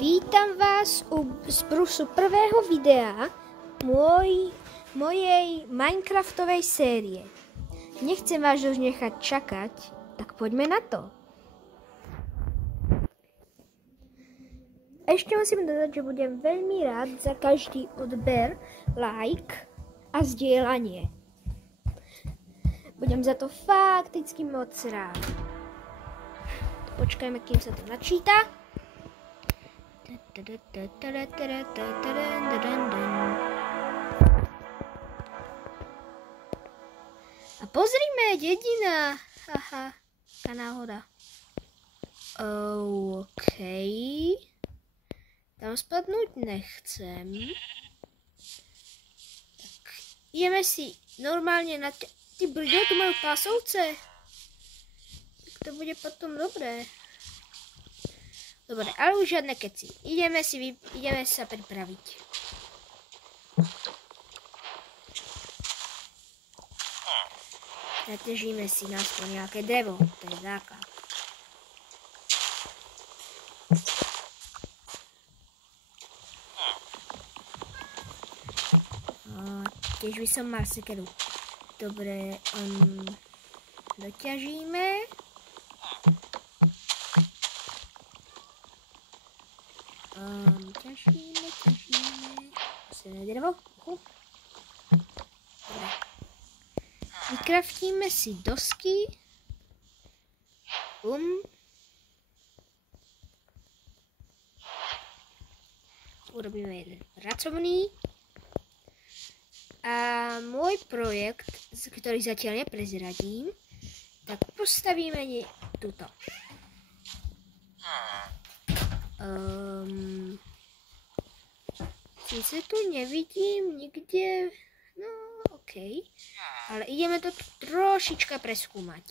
Vítam vás z brusu prvého videa mojej Minecraftovej série. Nechcem vás už nechať čakať, tak poďme na to. Ešte musím dodať, že budem veľmi rád za každý odber, like a zdieľanie. Budem za to fakticky moc rád. Počkajme, kým sa to načíta. A pozrime, dedina. Haha, taká náhoda. OK. Tam spadnúť nechcem. Tak, ideme si normálne na... Ty brďo, tu majú pásovce. Tak to bude potom dobré. Dobre, ale už žiadne keci. Ideme sa pripraviť. Natežíme si aspoň nejaké drevo. To je základ. Tiež by som mal sekeru. Dobre, doťažíme. Ťažíme. Posledné drevo. Dobre. Vykraftíme si dosky. Urobíme jeden pracovný. A môj projekt, ktorý zatiaľ neprezradím, tak postavíme tuto. Sice tu nevidím nikde, no OK, ale ideme to trošička preskúmať.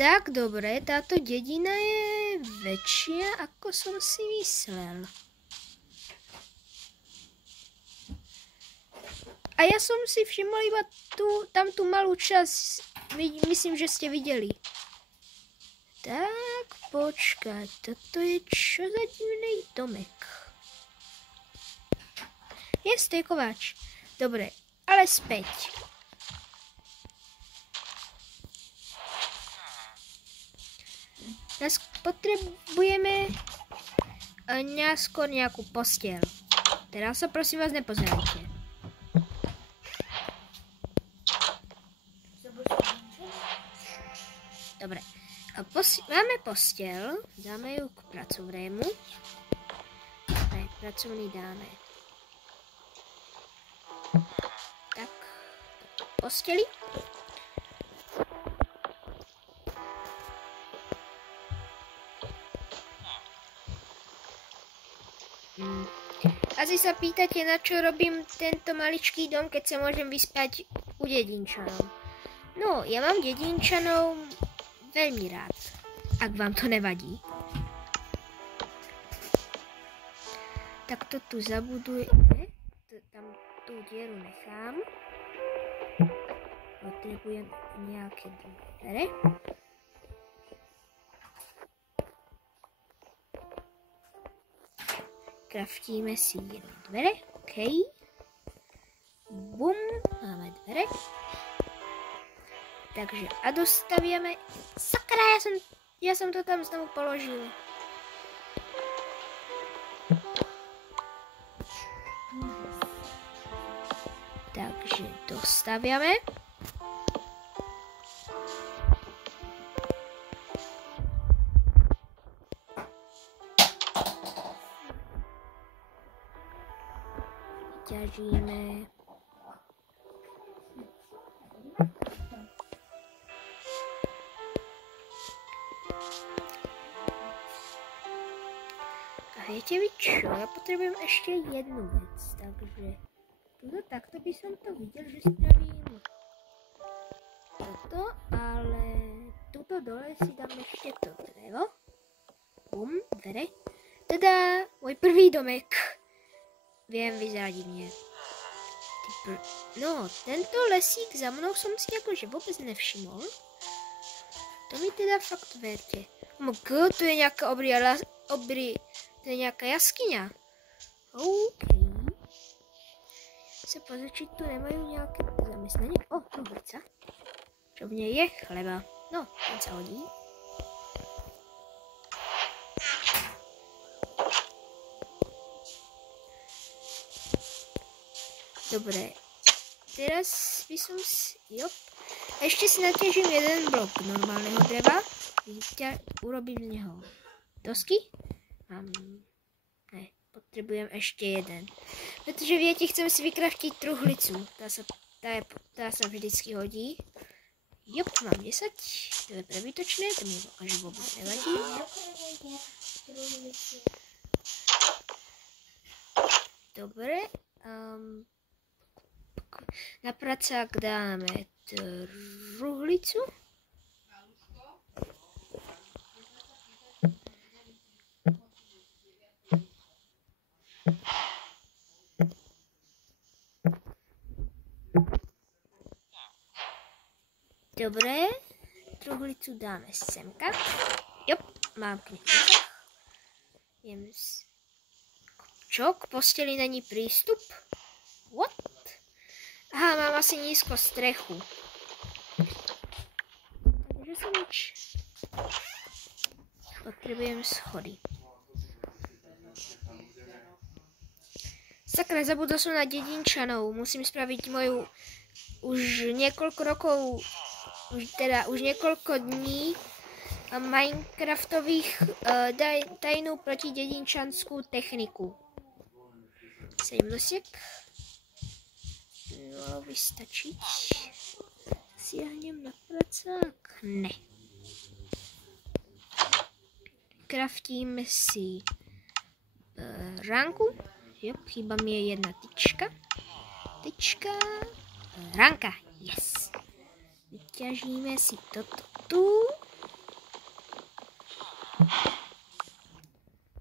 Tak dobre, táto dedina je väčšia, ako som si myslel. A ja som si všimol iba tamtú malú časť, myslím, že ste videli. Tak, počkaj, toto je čo za divný domek? Je stejkovač. Dobre, ale späť. Nás potrebujeme skôr nejakú posteľ. Teraz sa prosím vás nepozerajte. Dobre, máme posteľ, dáme ju k pracovnému. Aj pracovný dáme. Tak, posteli. Asi sa pýtate, na čo robím tento maličký dom, keď sa môžem vyspať u dedinčanov. No, ja mám dedinčanov veľmi rád, ak vám to nevadí. Tak to tu zabudujeme, tam tú dieru nechám. Potrebujem nejaké dvere. Kraftíme si jednu dvere, OK. Bum, máme dvere. Takže a dostaviame. Sakra, ja som to tam znovu položil. Takže dostaviame. Ťažíme. A viete vy čo? Ja potrebujem ešte jednu vec, takže takto by som to videl, že spravím toto, ale tuto dole si dám ešte to drevo. Bum, dvere. Tada, môj prvý domek. Viem, vyzerá divne. Ty No, tento lesík za mnou jsem si jakože vůbec nevšiml. To mi teda fakt verte. To je nějaká to je nějaká jaskyňa. OK. Se pozrieť, či tu nemajú nejaké zamestnanie. Truhlica. Čo v nej je? Chleba. No, ten sa hodí. Dobre. Teraz by som si... Ešte si naťažím jeden blok normálneho dreva. Urobím z neho dosky. Ne, potrebujem ešte jeden. Pretože viete, chcem si vykraftiť truhlicu. Tá sa vždycky hodí. Mám 10. To je prebytočné, to mi akože vôbec nevadí. Dobre. Na pracák dáme truhlicu. Dobre, truhlicu dáme semka. Mám knihu. Čo? K posteli není prístup? What? Aha, mám asi nízko strechu. Takže som nič. Potrebujem schody. Sakra, zabudol som na dedinčanov. Musím spraviť moju už niekoľko rokov, už niekoľko dní Minecraftových tajnú protidedinčanskú techniku. 7 dosiek. Malo by stačiť. Siahnem na pracák? Ne. Kraftíme si ránku. Chýba mi je jedna tyčka. Ránka. Yes. Vyťažíme si toto tu.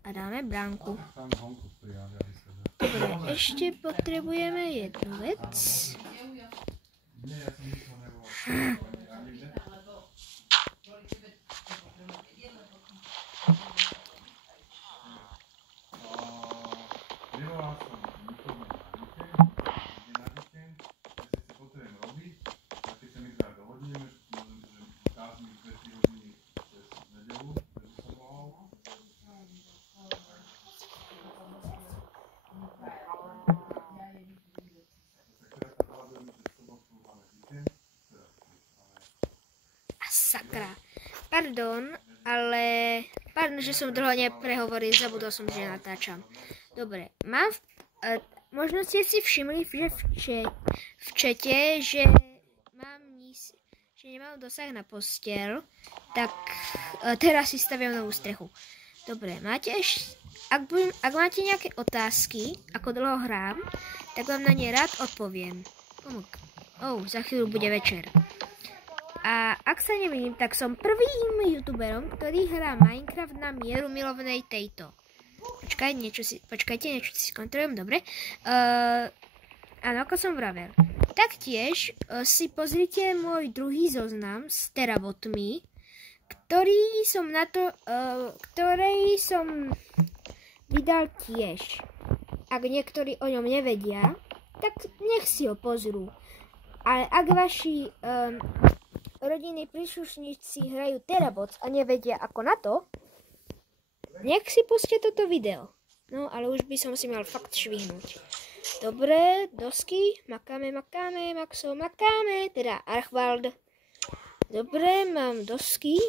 A dáme bránku. Dobre, ešte potrebujeme jednu vec. Sakra. Pardon, že som dlho neprehovoril, zabudol som, že natáčam. Dobre, mám... možno ste si všimli, že v čete, že nemám dosah na posteľ, tak teraz si staviam novú strechu. Dobre, ak máte nejaké otázky, ako dlho hrám, tak vám na ne rád odpoviem. Za chvíľu bude večer. A ak sa nemýlim, tak som prvým youtuberom, ktorý hrá Minecraft na mieru milovnej tejto. Počkajte, niečo si kontrolujem, dobre. Áno, ako som vravel. Taktiež si pozrite môj druhý zoznam s terabotmi, ktorý som vydal tiež. Ak niektorí o ňom nevedia, tak nech si ho pozrú. Ale ak vaši rodinní príslušníci hrajú Terabots a nevedia ako na to, nech si pustia toto video. No, ale už by som si mal fakt švihnúť. Dobre, dosky, makáme, Maxo, makáme, teda Archwald. Dobre, mám dosky.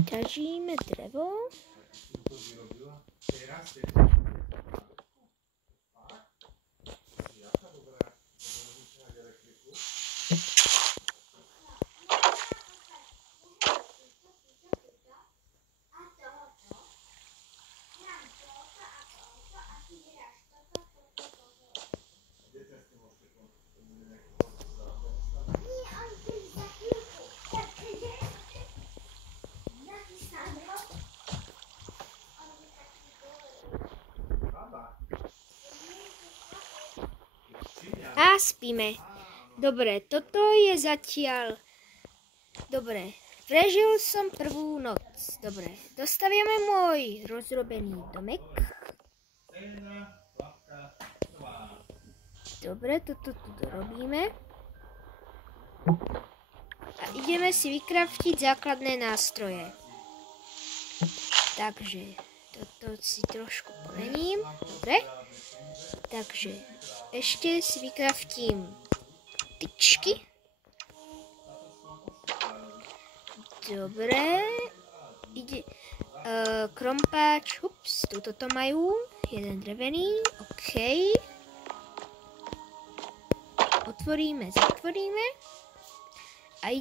Ťažíme drevo. A spíme. Dobre, toto je zatiaľ. Dobre, prežil som prvú noc. Dobre, dostaviame môj rozrobený domek. Dobre, toto tu dorobíme. A ideme si vykraftiť základné nástroje. Takže toto si trošku pomením. Dobre. Takže ešte si vykraftím tyčky. Dobre. Ide krompáč. Ups, tuto to majú. Jeden drevený. OK. Otvoríme, zatvoríme. A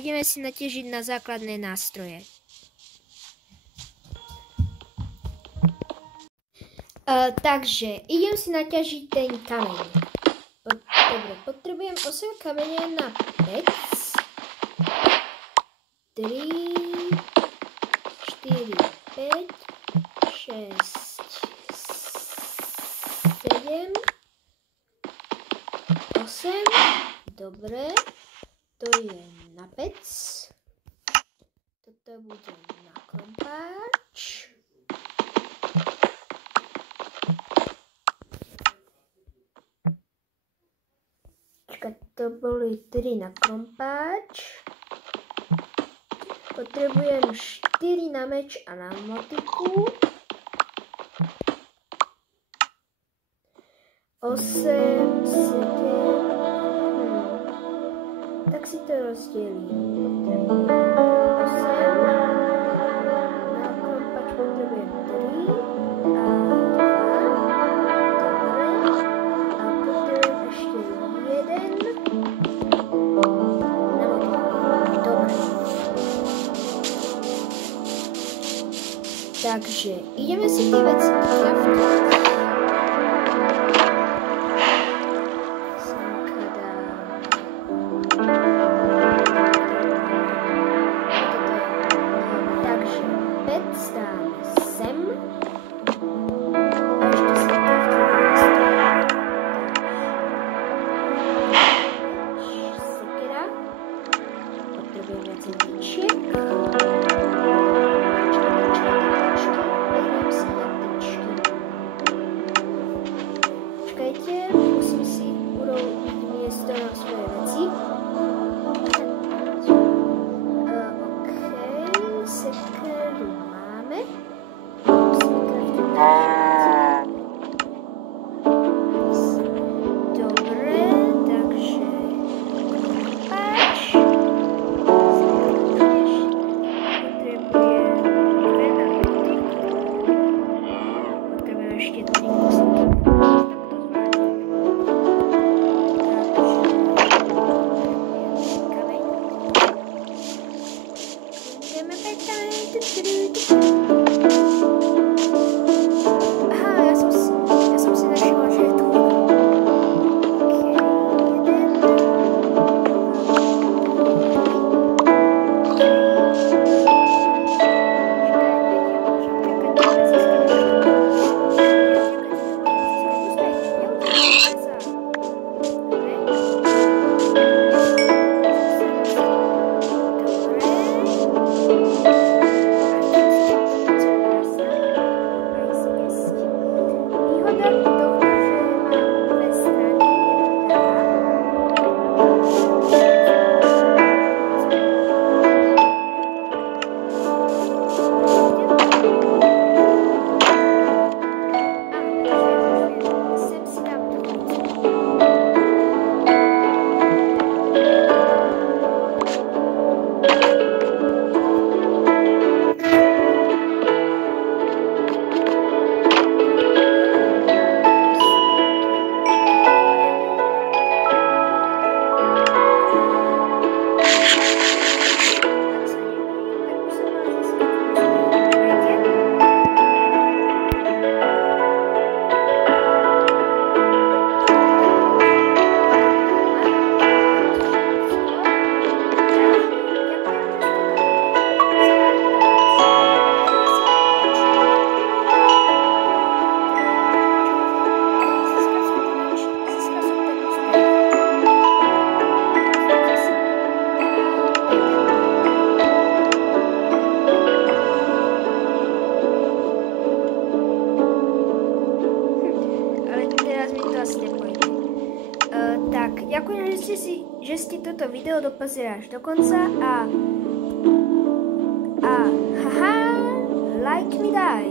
ideme si naťažiť na základné nástroje. Takže idem si naťažiť ten kameň. Dobre, potrebujem 8 kamene na pec. 3, 4, 5, 6, 7, 8. Dobre, to je na pec. Toto bude na krompáč. To boli 3 na krompáč. Potrebujem 4 na meč a na motiku. 8, 7. Tak si to rozdelím. 8. Na krompáč potrebujem 3 a 2. Dobre. A potrebujem ešte 1. Takže ideme si tie veci vykraftiť. Semka dáme. Takže pec dáme sem. A ešte si sekera. Potrebujem viacej tyčiek. Musím si urobiť miesto na svoje veci. OK, sekeru máme. Dobre, takže krompáč. Potrebujem ešte 3 kosinky. ďakujem, že ste toto video dopozerali až do konca a haha, like mi daj.